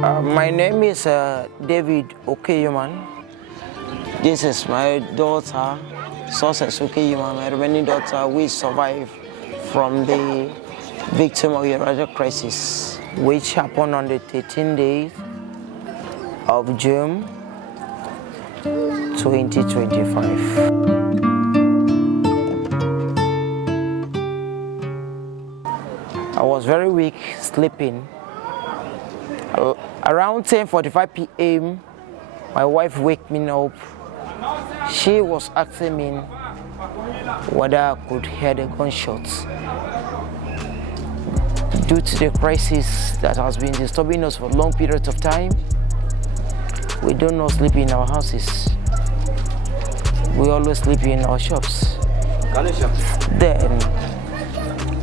My name is David Okeyuman. This is my daughter, Success Okeyuman, my remaining daughter, which survived from the victim of Eurasia crisis, which happened on the 13th day of June 2025. I was very weak, sleeping. Around 10:45 p.m., my wife waked me up. She was asking me whether I could hear the gunshots. Due to the crisis that has been disturbing us for long periods of time, we do not sleep in our houses. We always sleep in our shops. Then,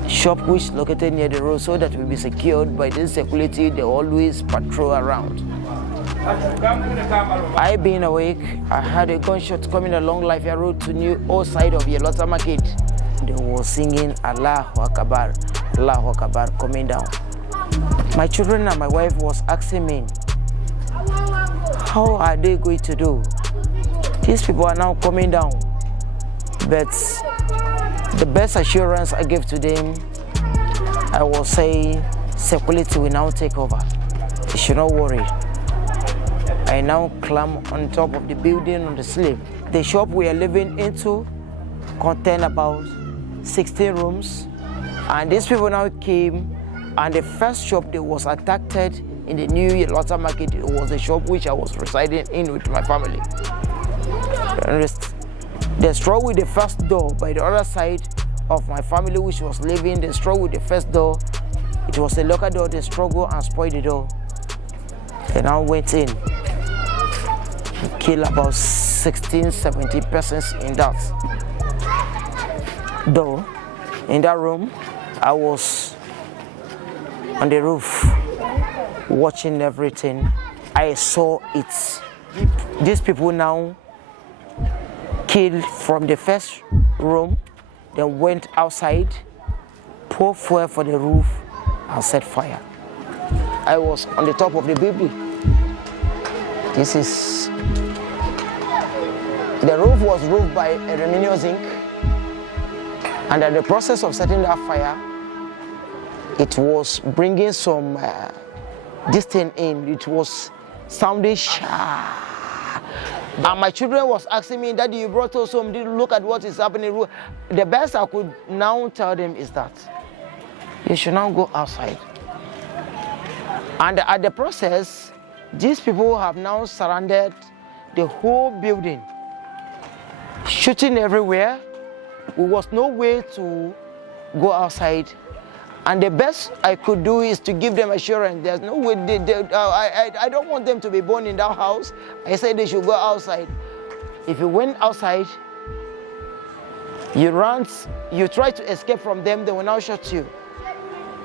shop which located near the road so that we'll be secured by the security. They always patrol around. I being awake, I had a gunshot coming along Lafayette Road to New Old side of Yelota Market. They were singing Allahu Akbar, Allahu Akbar coming down. My children and my wife was asking me, how are they going to do? These people are now coming down. But the best assurance I gave to them, I will say security will now take over. You should not worry. I now climb on top of the building on the slab. The shop we are living into contained about 16 rooms, and these people now came, and the first shop that was attacked in the new Yelota Market, it was the shop which I was residing in with my family. They struck with the first door by the other side of my family which was living. They struck with the first door. It was a local door. They struggled and spoiled the door. They now went in and killed about 16, 17 persons in that door. In that room, I was on the roof watching everything. I saw it. These people now killed from the first room, then went outside, poured fuel for the roof, and set fire. I was on the top of the building. The roof was roofed by aluminum zinc, and at the process of setting that fire, it was bringing some this thing in. It was sounding sharp. And my children was asking me, Daddy, you brought us home, look at what is happening. The best I could now tell them is that you should now go outside. And at the process, these people have now surrounded the whole building, shooting everywhere. There was no way to go outside. And the best I could do is to give them assurance. There's no way, I don't want them to be born in that house. I said they should go outside. If you went outside, you try to escape from them, they will now shoot you.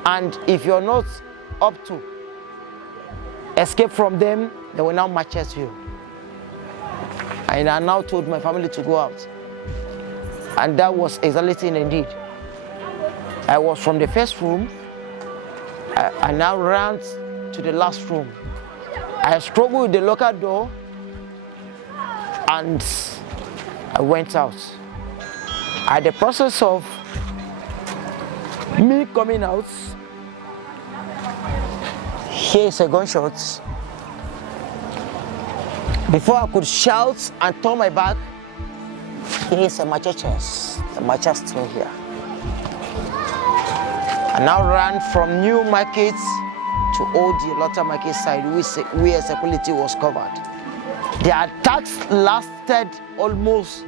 And if you're not up to escape from them, they will now match you. And I now told my family to go out. And that was exhilarating indeed. I was from the first room. I now ran to the last room. I struggled with the locker door, and I went out. At the process of me coming out, here's a gunshot. Before I could shout and turn my back, here's a machetes. The machete still here. I now ran from New Market to Old Yelota Market side, where security was covered. The attacks lasted almost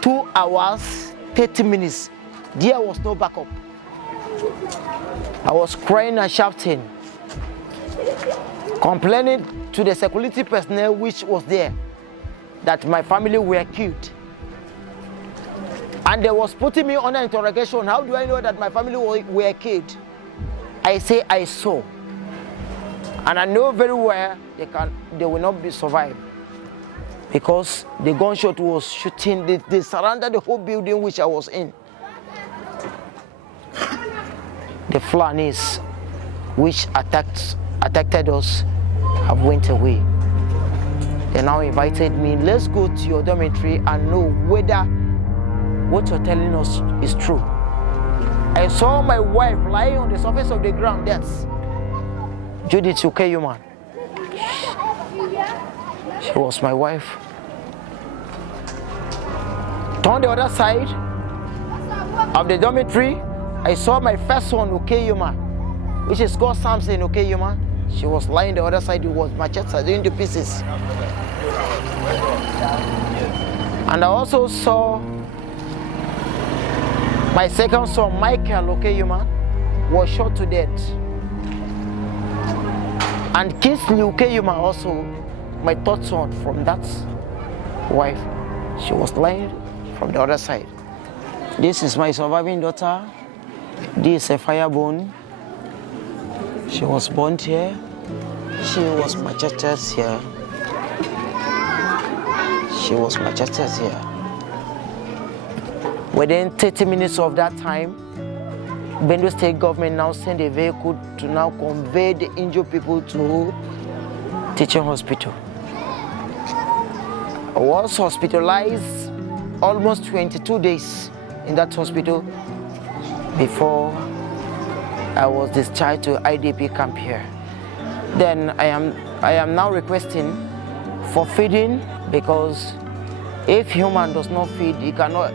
2 hours, 30 minutes. There was no backup. I was crying and shouting, complaining to the security personnel which was there that my family were killed. And they was putting me under interrogation. How do I know that my family were killed? I say I saw. And I know very well they will not be survived. Because the gunshot was shooting, they surrounded the whole building which I was in. The Fulanis which attacked us have went away. They now invited me, let's go to your dormitory and know whether what you're telling us is true. I saw my wife lying on the surface of the ground, that's Judith, okay, you man. She was my wife. On the other side of the dormitory, I saw my first one, okay, you man, which is called Samson, okay, you man. She was lying the other side, it was machete into pieces. And I also saw my second son, Michael, okay, you man, was shot to death. And Kingsley, okay, you man, also my third son from that wife. She was lying from the other side. This is my surviving daughter. This is a firebone. She was burnt here. She was macheted here. She was macheted here. Within 30 minutes of that time, Benue State government now sent a vehicle to now convey the injured people to teaching hospital. I was hospitalized almost 22 days in that hospital before I was discharged to IDP camp here. Then I am now requesting for feeding, because if human does not feed, he cannot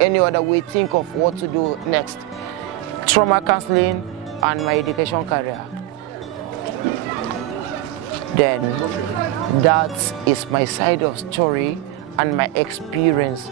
any other way think of what to do next. Trauma counseling and my education career. Then that is my side of story and my experience